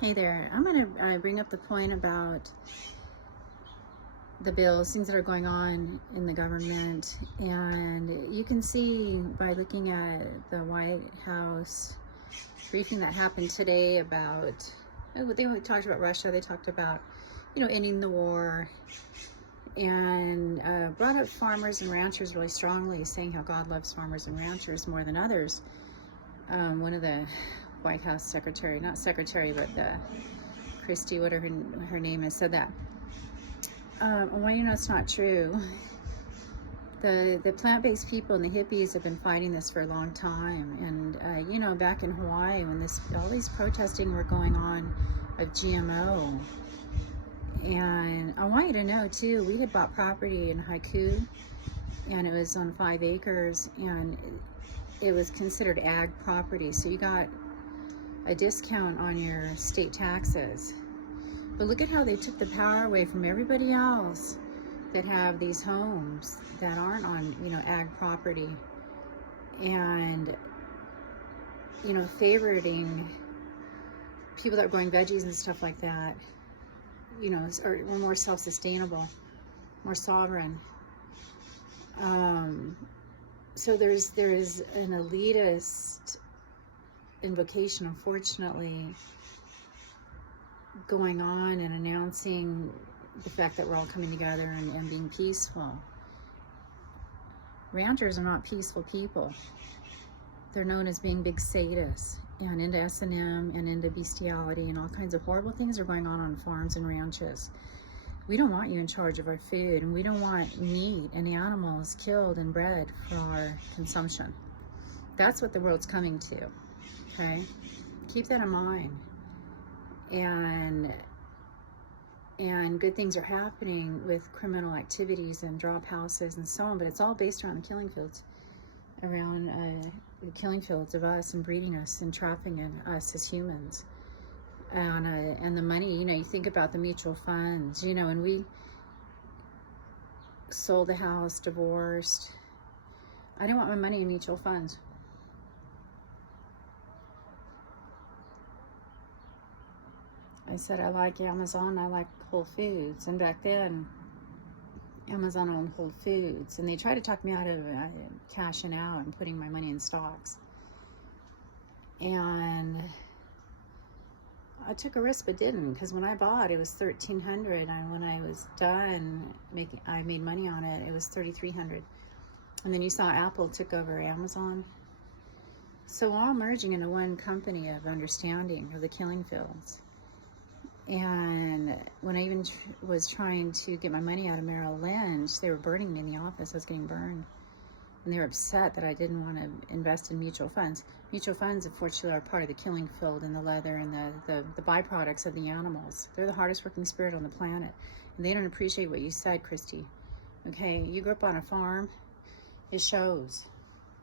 Hey there, I'm going to bring up the point about the bills, things that are going on in the government. And you can see by looking at the White House briefing that happened today about, they talked about Russia, they talked about, ending the war, and brought up farmers and ranchers really strongly, saying how God loves farmers and ranchers more than others. One of the White House secretary, not secretary, but the Christie, whatever her name is, said that. Well, it's not true. The plant-based people and the hippies have been fighting this for a long time. And back in Hawaii, when all these protesting were going on of GMO, and I want you to know too, we had bought property in Haiku, and it was on 5 acres, and it was considered ag property, so you got a discount on your state taxes. But look at how they took the power away from everybody else that have these homes that aren't on, ag property, and, favoriting people that are growing veggies and stuff like that, we're more self-sustainable, more sovereign. So there is an elitist invocation, unfortunately, going on and announcing the fact that we're all coming together and being peaceful. Ranchers are not peaceful people. They're known as being big sadists and into S&M and into bestiality, and all kinds of horrible things are going on farms and ranches. We don't want you in charge of our food, and we don't want meat and animals killed and bred for our consumption. That's what the world's coming to, okay? Keep that in mind. And good things are happening with criminal activities and drop houses and so on, but it's all based around the killing fields, the killing fields of us and breeding us and trapping us as humans. And the money, you think about the mutual funds, and we sold the house, divorced. I didn't want my money in mutual funds. I said, I like Amazon, I like Whole Foods. And back then, Amazon owned Whole Foods. And they tried to talk me out of cashing out and putting my money in stocks. And I took a risk, but didn't. Because when I bought, it was $1,300. And when I was done I made money on it, it was $3,300. And then you saw Apple took over Amazon. So all merging into one company of understanding of the killing fields. And when I even was trying to get my money out of Merrill Lynch, they were burning me in the office. I was getting burned. And they were upset that I didn't want to invest in mutual funds. Mutual funds, unfortunately, are part of the killing field and the leather and the byproducts of the animals. They're the hardest working spirit on the planet. And they don't appreciate what you said, Christy. Okay, you grew up on a farm. It shows.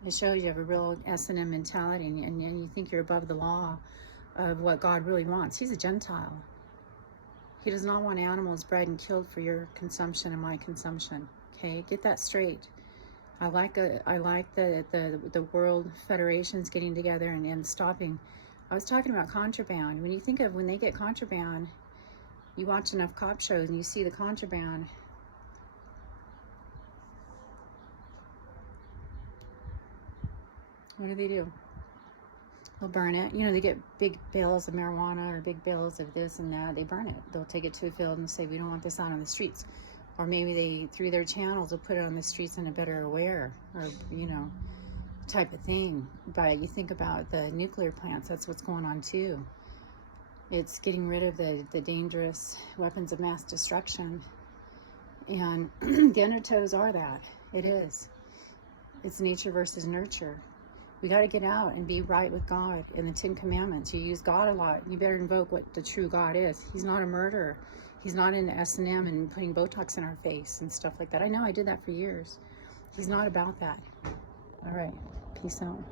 It shows you have a real S&M mentality, and you think you're above the law of what God really wants. He's a Gentile. He does not want animals bred and killed for your consumption and my consumption. Okay, get that straight. I like the world federations getting together and stopping. I was talking about contraband. When you think of when they get contraband, you watch enough cop shows and you see the contraband. What do? They'll burn it. They get big bales of marijuana or big bales of this and that. They burn it. They'll take it to a field and say, we don't want this out on the streets. Or maybe they, through their channels, will put it on the streets in a better aware or, type of thing. But you think about the nuclear plants, that's what's going on too. It's getting rid of the dangerous weapons of mass destruction. And the undertows are that. It is. It's nature versus nurture. We got to get out and be right with God and the 10 Commandments. You use God a lot. You better invoke what the true God is. He's not a murderer. He's not into S&M and putting Botox in our face and stuff like that. I know I did that for years. He's not about that. All right. Peace out.